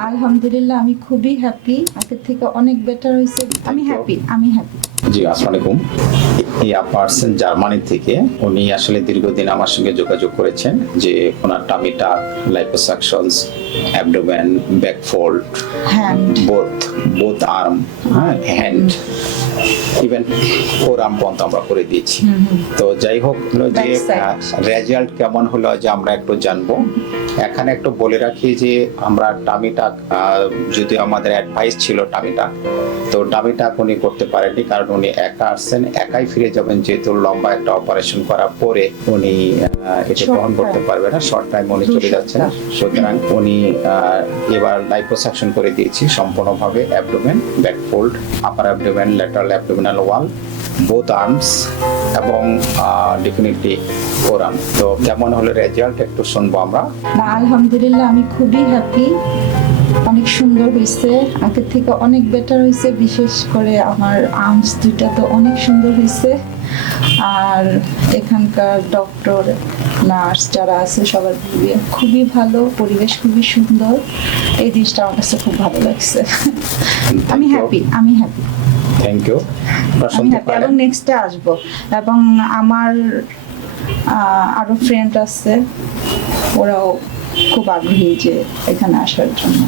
আলহামদুলিল্লাহ আমি খুবই হ্যাপি, আগের থেকে অনেক বেটার হয়েছে। আমি হ্যাপি। জি, আসসালামু আলাইকুম। ইয়া পার্সন জার্মানি থেকে উনি আসলে দীর্ঘদিন আমার সঙ্গে যোগাযোগ করেছেন যে ওনার টামিটা, liposuctions, abdomen, back fold, hand, both arm, hand, even forearm পর্যন্ত আমরা করে দিয়েছি। তো যাই হোক হলো যে রেজাল্ট কেমন হলো যে আমরা একটু জানবো। এখানে একটু বলে রাখি যে আমরা টামিটা, যদি আমাদের অ্যাডভাইস ছিল টামিটা, তো টামিটা উনি করতে পারেননি, কারণ উনি একা আসছেন, একাই ফিরে যাবেন, যেহেতু লম্বা একটা অপারেশন করার পরে উনি এটা গ্রহণ করতে পারবে না, শর্ট টাইম উনি চলে যাচ্ছেন। সুতরাং উনি এবার লাইপোসাকশন করে দিয়েছি সম্পূর্ণভাবে, অ্যাবডোমেন, ব্যাক ফোল্ড, আপার অ্যাবডোমেন, ল্যাটারাল অ্যাবডোমিনাল ওয়াল, বোথ আর্মস এবং ডেফিনেটলি ফোর আর্ম। তো কেমন হলো রেজাল্ট একটু শুনবো আমরা। আলহামদুলিল্লাহ আমি খুবই হ্যাপি, অনেক সুন্দর হয়েছে, আগের থেকে অনেক বেটার হয়েছে। বিশেষ করে আমার আর্মস দুইটা তো অনেক সুন্দর হয়েছে। আর এখানকার ডক্টর, নার্স যারা আছে সবার খুবই ভালো, পরিবেশ খুবই সুন্দর। এই জিনিসটা আমার কাছে খুব ভালো লাগছে। আমি হ্যাপি। Thank you. এবং নেক্সটে আসবো। এবং আমার আরো ফ্রেন্ড আছে, ওরাও খুব আগ্রহী যে এখানে আসার জন্য।